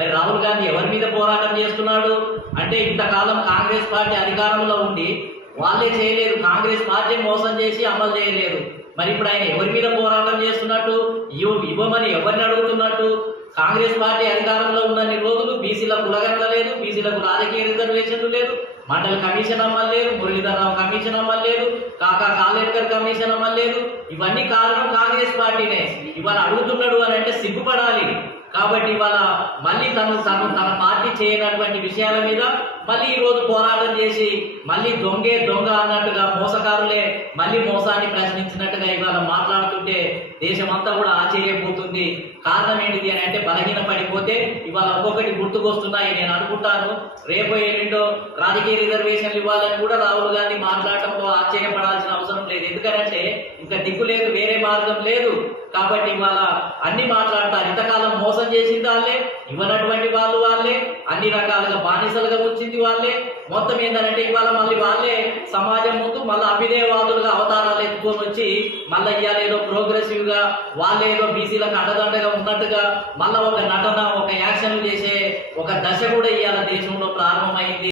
మరి రాహుల్ గాంధీ ఎవరి మీద పోరాటం చేస్తున్నాడు అంటే ఇంతకాలం కాంగ్రెస్ పార్టీ అధికారంలో ఉండి వాళ్ళే చేయలేదు, కాంగ్రెస్ పార్టీ మోసం చేసి అమలు చేయలేదు. మరి ఇప్పుడు ఆయన ఎవరి మీద పోరాటం చేస్తున్నట్టు, ఇవ్వమని ఎవరిని అడుగుతున్నట్టు? కాంగ్రెస్ పార్టీ అధికారంలో ఉన్నన్ని రోజులు బీసీలకు కులగణన లేదు, బీసీలకు రాజకీయ రిజర్వేషన్లు లేదు, మండల కమిషన్ అమ్మలేదు, మురళీధరరావు కమిషన్ అమ్మలేదు, కాకా కాలేకర్ కమిషన్ అమ్మలేదు. ఇవన్నీ కారణం కాంగ్రెస్ పార్టీనే. ఇవాళ అడుగుతున్నాడు అని అంటే సిగ్గుపడాలి. కాబట్టి ఇవాళ మళ్ళీ తన పార్టీ చేయనటువంటి విషయాల మీద మళ్ళీ ఈరోజు పోరాటం చేసి మళ్ళీ దొంగ అన్నట్టుగా మోసకారులే మళ్ళీ మోసాన్ని ప్రశ్నించినట్టుగా ఇవాళ మాట్లాడుతుంటే దేశమంతా కూడా ఆశ్చర్యపోతుంది. కారణం ఏంటిది అని అంటే బలహీన పడిపోతే ఇవాళ ఒక్కొక్కటి గుర్తుకొస్తున్నాయి. నేను అనుకుంటాను రేపు ఎల్లుండో రాజకీయ రిజర్వేషన్లు ఇవ్వాలని కూడా రాహుల్ గాంధీ మాట్లాడటంలో ఆశ్చర్యపడాల్సిన అవసరం లేదు. ఎందుకంటే ఇంకా దిక్కు లేదు, వేరే మార్గం లేదు. కాబట్టి ఇవాళ అన్ని మాట్లాడతారు. ఇంతకాలం మోసం చేసింది వాళ్ళే, ఇవ్వనటువంటి వాళ్ళే, అన్ని రకాలుగా బానిసలుగా ఉంచింది వాళ్ళే. మొత్తం ఏంటంటే ఇవాళ మళ్ళీ వాళ్ళే సమాజం ముందు మళ్ళీ అభిదేవాదులుగా అవతారాలు ఎత్తుకొని వచ్చి మళ్ళీ ఇవాళ ఏదో ప్రోగ్రెసివ్ గా వాళ్ళే ఏదో బీసీలకు అండదండగా ఉన్నట్టుగా మళ్ళీ ఒక నటన, ఒక యాక్షన్ చేసే ఒక దశ కూడా ఇవాళ దేశంలో ప్రారంభమైంది.